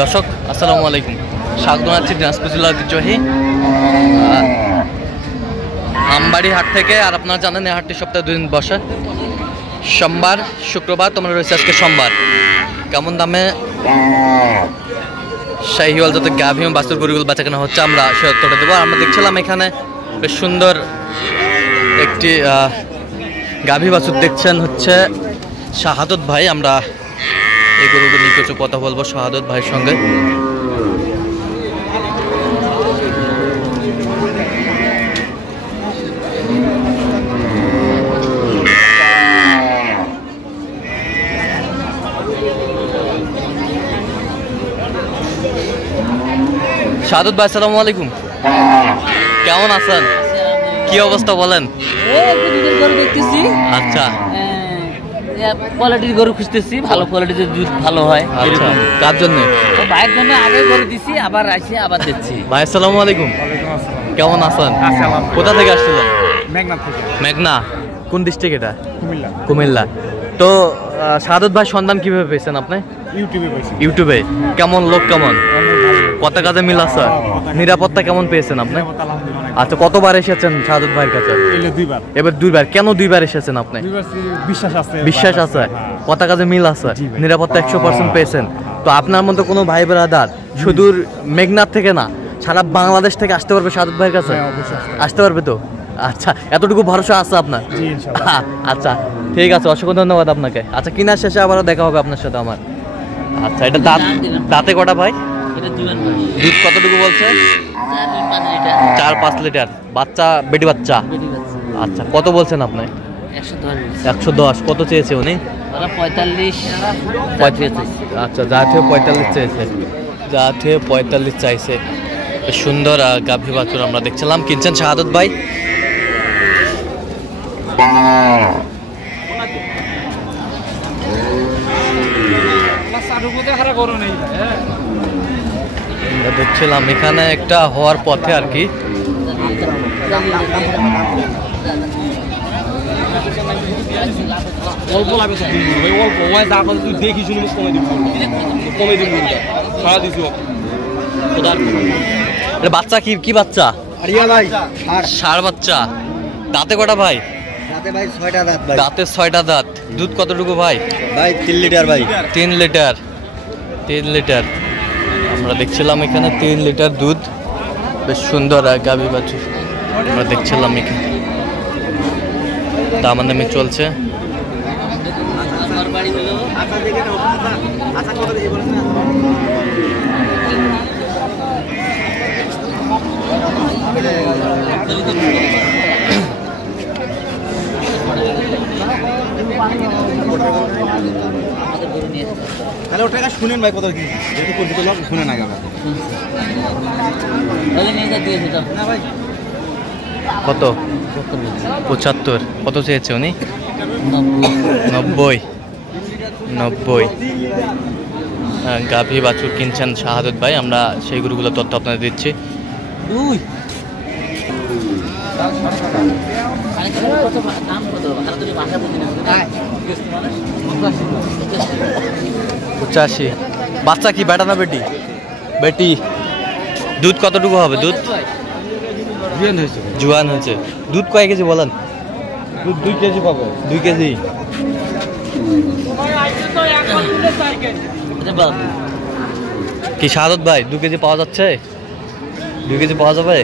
দর্শক আসসালামু আলাইকুম, স্বাগত জানাচ্ছি দিনাজপুর জেলার ঐতিহ্যবাহী আমবাড়ি হাট থেকে। আর আপনারা জানেন এই হাটটি সপ্তাহে 2 দিন বসে, সোমবার শুক্রবার। তোমরা রয়েছে আজকে সোমবার। কেমন দামে শাহিওয়াল যত গাভী এবং বাছুর গরুগুলো বেচা কেনা হচ্ছে আমরা সে উত্তরটা দেবো। আমরা দেখছিলাম এখানে বেশ সুন্দর একটি গাভী বাছুর দেখছেন, হচ্ছে শাহাদত ভাই। আমরা এই গরুগুলো নিয়ে কিছু কথা বলবো শাহাদত ভাইয়ের সঙ্গে। শাহাদত ভাই আসসালামু আলাইকুম, কেমন আছেন? কি অবস্থা বলেন? আচ্ছা, কোয়ালিটির গরু খুঁজতেছি, ভালো কোয়ালিটির দুধ ভালো হয়। আচ্ছা, কার জন্য? ভাইয়ের জন্য আগে গরু দিছি, আবার আসি আবার দিচ্ছি। ভাই আসসালামু আলাইকুম, কেমন আছেন? কোথা থেকে আসছিলেন? মেঘনা থেকে। মেঘনা কোন ডিস্ট্রিক্ট এটা? কুমিল্লা। কুমিল্লা। তো শাহাদত ভাই সন্ধান কিভাবে পেয়েছেন আপনি? ইউটিউবে পাইছি। ইউটিউবে। কেমন লোক কেমন? কত কাজে মিল আছে? নিরাপত্তা কেমন পেয়েছেন আপনি? আচ্ছা, কতবার এসেছেন শাহাদত ভাইয়ের কাছে? দুইবার। এবার দুইবার। কেন দুইবার এসেছেন আপনি? বিশ্বাস আছে। বিশ্বাস আছে, কত কাজে মিল আছে, নিরাপত্তা 100% পেয়েছেন। তো আপনার মতো কোনো ভাই ব্রাদার সুদূর মেঘনার থেকে না, সারা বাংলাদেশ থেকে আসতে পারবে শাহাদত ভাইয়ের কাছে? আসতে পারবে তো? আচ্ছা, এতটুকু ভরসা আছে আপনার? আচ্ছা ঠিক আছে, অসংখ্য ধন্যবাদ আপনাকে। আচ্ছা, কিনার শেষে আবারও দেখা হবে আপনার সাথে আমার। আচ্ছা, এটা দাঁতে কটা ভাই? দুধ কতটুকু বলছে? 4-5 লিটার। বাচ্চা, বেটি বাচ্চা? আচ্ছা, কত বলছেন আপনি? 110। কত চেয়েছে উনি? 45। আচ্ছা, জাতীয় 45 চেয়েছে, জাতীয় 45 চাইছে। সুন্দর গাভী বাছুর আমরা দেখছিলাম, কিনছেন শাহাদত ভাই। দেখছিলাম এখানে একটা হওয়ার পথে আর কি। অল্প লাগে তো অল্প ওয়াই যা করে তুই দেখি শুনি কমে দিব সারা দিছি। এটা বাচ্চা কি বাচ্চা? আরিয়া ভাই, ষাঁড় বাচ্চা। দাঁতে কটা ভাই? দাঁতে ভাই 6টা দাঁত ভাই। দাঁতে 6টা দাঁত। দুধ কতটুকু ভাই? ভাই 3 লিটার ভাই। 3 লিটার। 3 লিটার আমরা দেখছিলাম এখানে, 3 লিটার দুধ। বেশ সুন্দর গাভী বাছুর আমরা দেখছিলাম এখানে। দামাদামি চলছে। তাহলে ওটা শুনেন ভাই, কত কি যেহেতু করতে লাভ শুনেন আগে কত? 75। কত চেয়েছে উনি? 90। গাভী বাছুর কিনছেন শাহাদত ভাই। আমরা সেই গরুগুলো তথ্য আপনাদের দিচ্ছি। পঁচাশি। বাচ্চা কি বেটা না বেটি? বেটি। দুধ কতটুকু হবে? দুধ জুয়ান হয়েছে। দুধ কয় কেজি বলেন? দুধ 2 কেজি পাবে। 2 কেজি। কি শাহাদত ভাই 2 কেজি পাওয়া যাচ্ছে? 2 কেজি পাওয়া যাবে?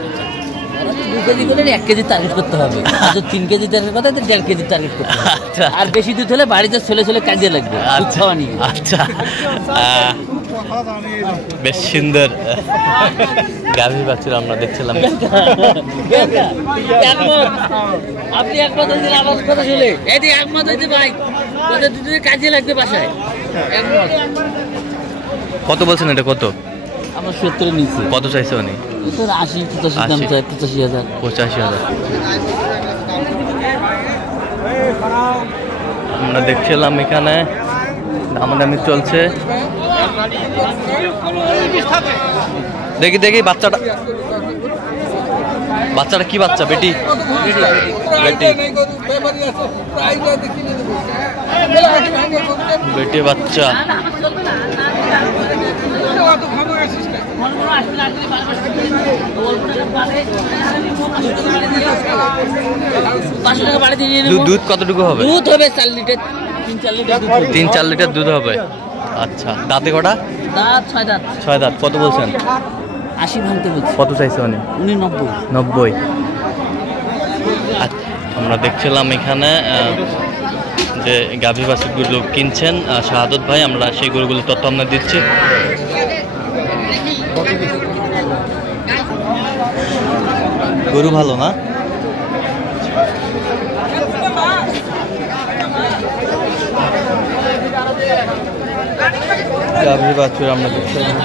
2 কেজি করে 1 কেজি টার্গেট করতে হবে। আর 3 কেজি টার্গেট করতে 1.5 কেজি টার্গেট করতে হবে। আচ্ছা, আর বেশি দুধ হলে বাড়িতে ছেলে কাজে লাগবে। আচ্ছা আচ্ছা। বেশ সুন্দর গাভী বাছুর আমরা দেখছিলাম। আপনি একমত হয়েছেন আমার কথা শুনে? এটি একমত হয়েছে ভাই, দুধের কাজে লাগবে বাসায়। কত বলছেন এটা? কত? আমার 70 নিচে। কত চাইছে উনি? 80-85 দাম চাই। 85,000। 85,000 আমরা দেখছিলাম এখানে, দামাদামি চলছে। দেখি বাচ্চাটা বাচ্চাটা কি বাচ্চা? বেটি বেটি বাচ্চা। পাঁচশো টাকা বাড়ি দিয়ে দুধ কতটুকু হবে? দুধ হবে 4 লিটার 3-4 লিটার দুধ হবে। 3-4 লিটার দুধ হবে। আচ্ছা, দাঁতে কটা? দাঁত 6 দাঁত। 6 দাঁত। কত বলছেন? 80 ভাঙতে বলছি। কত চাইছে উনি? 90। 90। আচ্ছা, আমরা দেখছিলাম এখানে যে গাভী বাছুরগুলো কিনছেন শাহাদত ভাই, আমরা সেই গরুগুলো তথ্য আমরা দিচ্ছি। গরু ভালো না? গাভী বাছুর আমরা দেখছিলাম।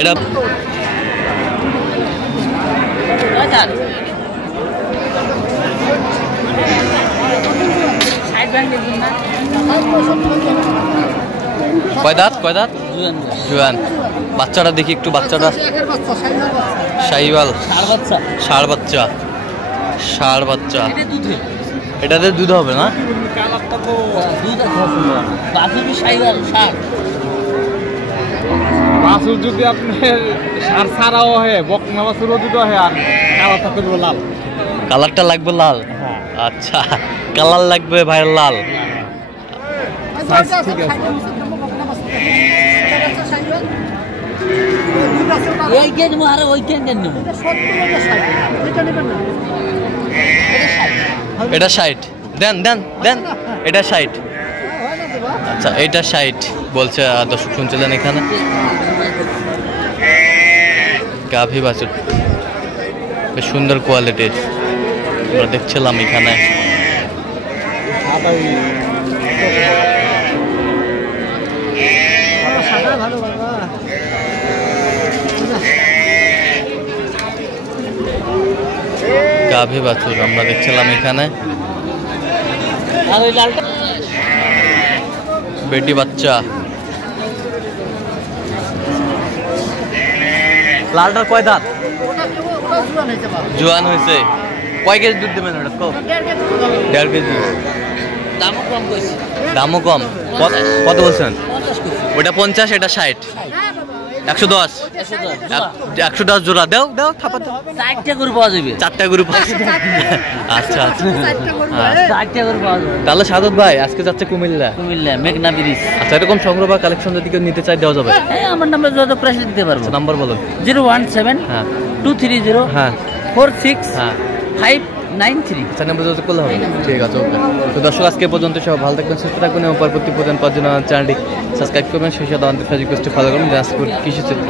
এটা কয় দাঁত? কয় দাঁত? জুয়ান। বাচ্চাটা দেখি একটু, বাচ্চাটা শাহিওয়াল ষাঁড় বাচ্চা। ষাঁড় বাচ্চা, এটাতে দুধ হবে না? বাছুর যদি আপনার সার ছাড়াও হয়, বকনা বাছুরও যদি হয়, আর কালারটা করবো লাল। কালারটা লাগবে লাল? আচ্ছা, কালার লাগবে ভাই লাল। ঠিক আছে। এটা 60। দেন দেন দেন, এটা 60। আচ্ছা, এটা 60 বলছে দর্শক শুনছিলেন এখানে। গাভী বাছুর বেশ সুন্দর কোয়ালিটির আমরা দেখছিলাম এখানে। গাভী বাছুর আমরা দেখছিলাম এখানে। বেটি বাচ্চা, লালটার কয় দাঁত? জোয়ান হয়েছে। কয় কেজি দুধ দেবেন ওটা? 1.5 কেজি। দামও কম। কত বলছেন? ওটা 50, এটা 60। 110। 110 জোড়া দাও দাও, থাপা দাও। 4টা গরু পাওয়া যাবে। 4টা গরু পাওয়া যাবে। আচ্ছা আচ্ছা, 4টা গরু পাওয়া যাবে। তাহলে সাদত ভাই আজকে যাচ্ছে কুমিল্লা। কুমিল্লা মেঘনা ব্রিজ। আচ্ছা, এরকম সংগ্রহ বা কালেকশন যদি কেউ নিতে চাই দেওয়া যাবে? হ্যাঁ, আমার নাম্বার যত প্রেসে দিতে পারবো। নাম্বার বলুন। 017 হ্যাঁ 230 হ্যাঁ 46 হ্যাঁ 593। আচ্ছা, নাম্বার যোগাযোগ করলে হবে। ঠিক আছে, ওকে। তো দর্শক, আজকে পর্যন্ত সব ভালো থাকবেন, সুস্থ থাকবেন এবং পরবর্তী পর্যন্ত পাওয়ার জন্য চ্যানেলটি সাবস্ক্রাইব করবেন, সেই সাথে আমাদের ফেসবুক পেজটি ফলো করবেন। দিনাজপুর কৃষি চিত্র।